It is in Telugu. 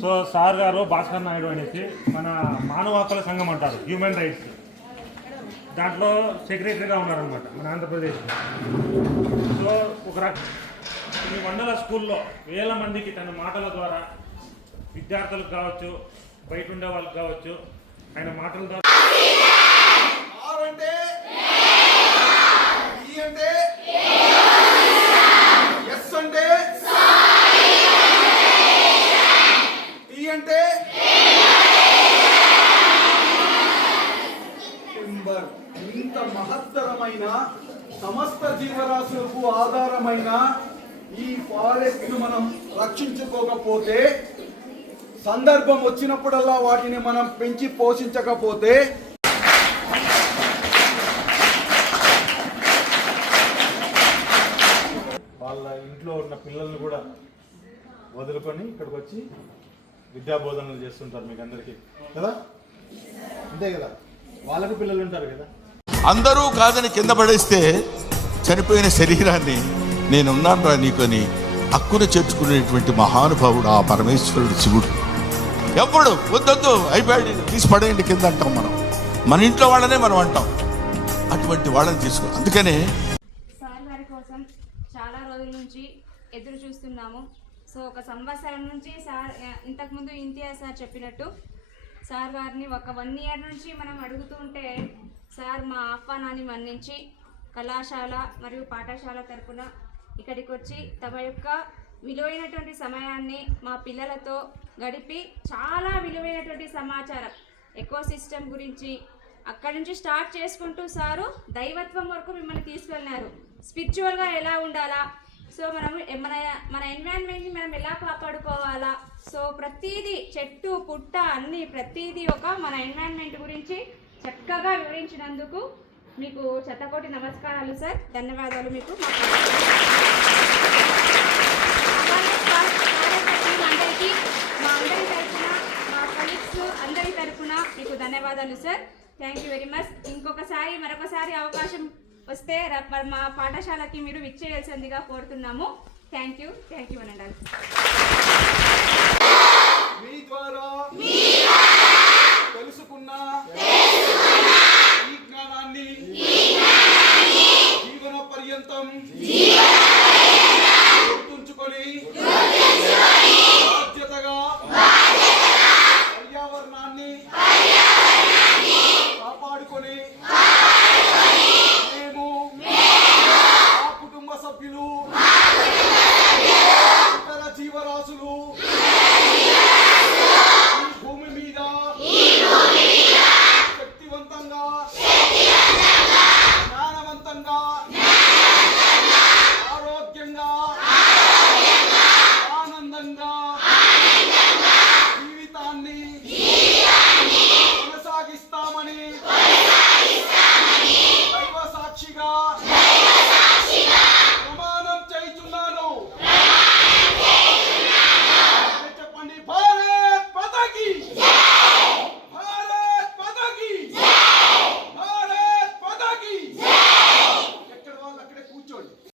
సో సార్ గారు భాస్కర్ నాయుడు అనేసి మన మానవ హక్కుల సంఘం అంటారు హ్యూమన్ రైట్స్ దాంట్లో సెక్రటరీగా ఉన్నారనమాట మన ఆంధ్రప్రదేశ్. సో ఒక రక కొన్ని వందల స్కూల్లో వేల మందికి తన మాటల ద్వారా విద్యార్థులకు కావచ్చు బయట ఉండే వాళ్ళకి కావచ్చు ఆయన మాటల ద్వారా ఆర్ అంటే ఈ అంటే ఎస్ అంటే టీ అంటే టింబర్ ఇంత మహత్తరమైన సమస్త జీవరాశులకు ఆధారమైన ఈ ఫారెస్ట్ను మనం రక్షించుకోకపోతే సందర్భం వచ్చినప్పుడల్లా వాటిని మనం పెంచి పోషించకపోతే వాళ్ళ ఇంట్లో ఉన్న పిల్లల్ని కూడా వదులుకొని ఇక్కడికి వచ్చి విద్యా బోధనలు చేస్తుంటారు మీకు అందరికీ కదా? అంతే కదా? వాళ్ళకు పిల్లలు ఉంటారు కదా? అందరూ కాదని కింద పడేస్తే చనిపోయిన శరీరాన్ని నేనున్నాను రా నీకొని హక్కున చేర్చుకునేటువంటి మహానుభావుడు ఆ పరమేశ్వరుడు శివుడు. ఎప్పుడు వద్దొద్దు అయిపోయాడు తీసి పడేయండి కింద అంటాం మనం. మన ఇంట్లో వాళ్ళనే మనం అంటాం. అటువంటి వాళ్ళని తీసుకో అందుకనే సార్ గారి కోసం చాలా రోజుల నుంచి ఎదురు చూస్తున్నాము. సో ఒక సంవత్సరం నుంచి సార్ ఇంతకుముందు ఇంతియాజ్ సార్ చెప్పినట్టు సార్ గారిని ఒక వన్ ఇయర్ నుంచి మనం అడుగుతుంటే సార్ మా ఆహ్వానాన్ని మన్నించి కళాశాల మరియు పాఠశాల తరపున ఇక్కడికి వచ్చి తమ యొక్క విలువైనటువంటి సమయాన్ని మా పిల్లలతో గడిపి చాలా విలువైనటువంటి సమాచారం ఎకో సిస్టమ్ గురించి అక్కడి నుంచి స్టార్ట్ చేసుకుంటూ సారు దైవత్వం వరకు మిమ్మల్ని తీసుకెళ్ళినారు స్పిరిచువల్గా ఎలా ఉండాలా? సో మనము మన మన ఎన్విరాన్మెంట్ని మనం ఎలా కాపాడుకోవాలా? సో ప్రతిదీ చెట్టు పుట్ట అన్ని ప్రతిదీ ఒక మన ఎన్విరాన్మెంట్ గురించి చక్కగా వివరించినందుకు మీకు శతకోటి నమస్కారాలు సార్. ధన్యవాదాలు మీకు. అందరికీ మా అందరి తరఫున మా కలీగ్స్ అందరి తరఫున మీకు ధన్యవాదాలు sir. Thank you very much ఇంకొకసారి మరొకసారి అవకాశం వస్తే మా పాఠశాలకి మీరు విచ్చేయాల్సిందిగా కోరుతున్నాము. థ్యాంక్ యూ థ్యాంక్ యూ అనండి తెలుసుకున్న